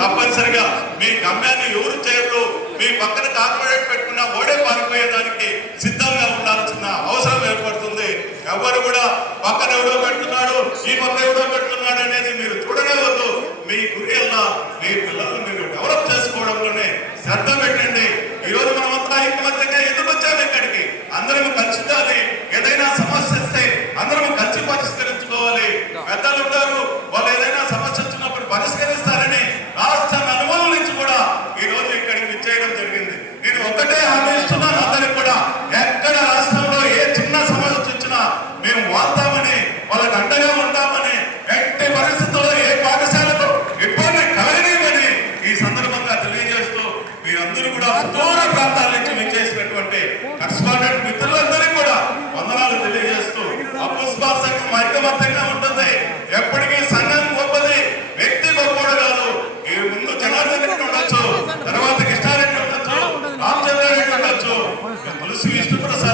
తప్పనిసరిగా మీ గమ్యాన్ని ఎవరు చేయరు. మీ పక్కన కార్పొరేట్ పెట్టుకున్న ఓడే పారిపోయేదానికి సిద్ధంగా ఉండాల్సిన అవసరం ఏర్పడుతుంది. ఎవరు కూడా పక్కన ఎవడో పెడుతున్నాడు, ఈ పక్క ఎవడో పెడుతున్నాడు అనేది మీరు చూడనే వద్దు. మీ గురి మీ పిల్లలు మీరు డెవలప్ చేసుకోవడంలోనే శ్రద్ధ పెట్టండి. ఈరోజు మనమంతా ఐకమత్యంగా ఎందుకు వచ్చాము ఇక్కడికి? అందరం కలిసిదాలి. ఏదైనా సమస్య వస్తే అందరం కలిసి పరిష్కరించుకోవాలి. పెద్దలు ఉంటారు, వాళ్ళు ఏదైనా సమస్య వచ్చినప్పుడు పరిష్కరిస్తారని రాష్ట్ర అనుభవం నుంచి కూడా ఈ రోజు ఇక్కడికి విచ్చేయడం జరిగింది. నేను ఒక్కటే హామీ ఇస్తున్నాను అందరికి కూడా, ఎక్కడ రాష్ట్రంలో ఏ చిన్న సమస్య వచ్చినా మేము వాళ్తామని, వాళ్ళకి అండగా ఉంటామని, ఎట్టి పరిస్థితుల్లో ఏ పాఠశాలకు ఇబ్బంది కలగలేమని ఈ సందర్భంగా తెలియజేస్తూ మీరందరూ కూడా దూర ప్రాంతాల నుంచి విచ్చేసినటువంటి కరెస్పాండెంట్ మిత్రులందరికీ కూడా వందనాలు తెలియజేస్తూ అపుష్పా సంఘం ఐకమత్యంగా ఉంటుంది. ఎప్పటికీ సంఘం గొప్పది, వ్యక్తి గొప్పడు కాదు. ఈ ముందు జనార్దన్ రెడ్డి ఉండొచ్చు, తర్వాత కృష్ణారెడ్డి ఉండొచ్చు, రామచంద్రారెడ్డి ఉండొచ్చు, తులసి విష్ణుప్రసాద్